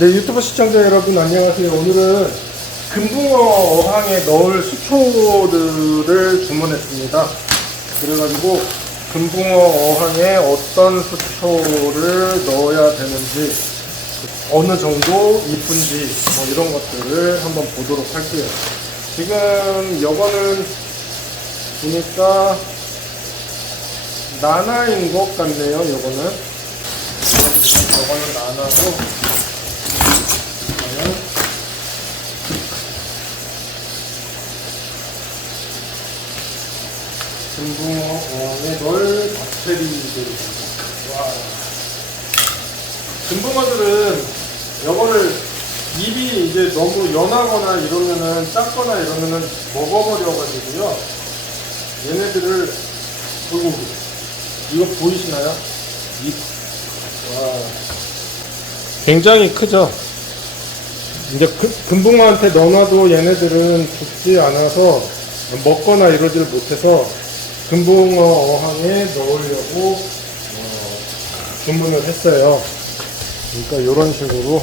네, 유튜브 시청자 여러분 안녕하세요. 오늘은 금붕어 어항에 넣을 수초들을 주문했습니다. 그래가지고 금붕어 어항에 어떤 수초를 넣어야 되는지 어느 정도 이쁜지 뭐 이런 것들을 한번 보도록 할게요. 지금 여거는 보니까 나나인 것 같네요. 요거는 요거는 나나고 이거는 금붕어 어항에 넣을 박테리들 와 금붕어들은 요거를 입이 이제 너무 연하거나 이러면은 작거나 이러면은 먹어버려가지고요 얘네들을 어이구 이거 보이시나요? 입 와. 굉장히 크죠? 이제 그- 금붕어한테 넣어놔도 얘네들은 죽지 않아서 먹거나 이러질 못해서 금붕어 어항에 넣으려고 어, 주문을 했어요. 그러니까 이런 식으로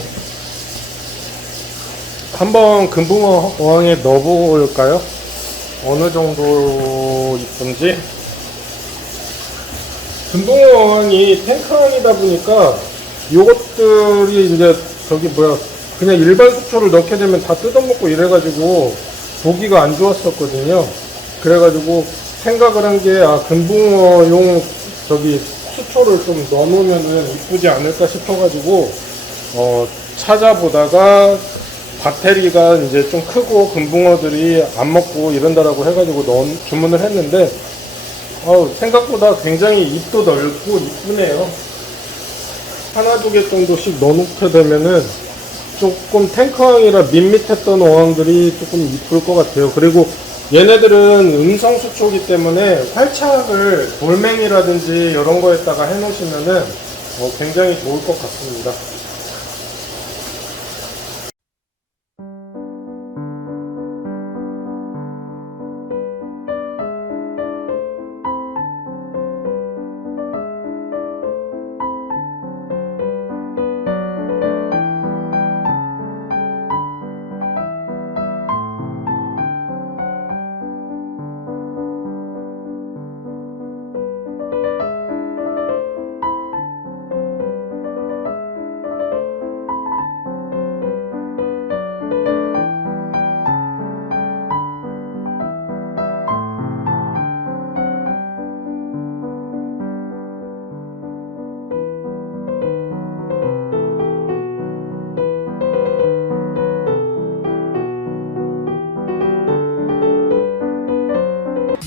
한번 금붕어 어항에 넣어볼까요? 어느 정도 이쁜지 금붕어 어항이 탱크항이다 보니까 요것들이 이제 저기 뭐야 그냥 일반 수초를 넣게 되면 다 뜯어먹고 이래가지고 보기가 안 좋았었거든요. 그래가지고 생각을 한 게 아 금붕어용 저기 수초를 좀 넣어놓으면은 이쁘지 않을까 싶어가지고 어 찾아보다가 바테리가 이제 좀 크고 금붕어들이 안 먹고 이런다라고 해가지고 넣 주문을 했는데 어 생각보다 굉장히 입도 넓고 이쁘네요. 하나 두 개 정도씩 넣어놓게 되면은 조금 탱크왕이라 밋밋했던 어항들이 조금 이쁠 것 같아요. 그리고 얘네들은 음성 수초기 때문에 활착을 돌멩이라든지 이런 거에다가 해놓으시면은 어, 굉장히 좋을 것 같습니다.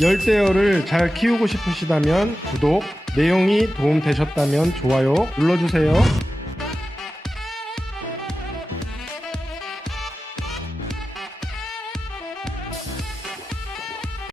열대어를 잘 키우고 싶으시다면 구독, 내용이 도움되셨다면 좋아요 눌러주세요.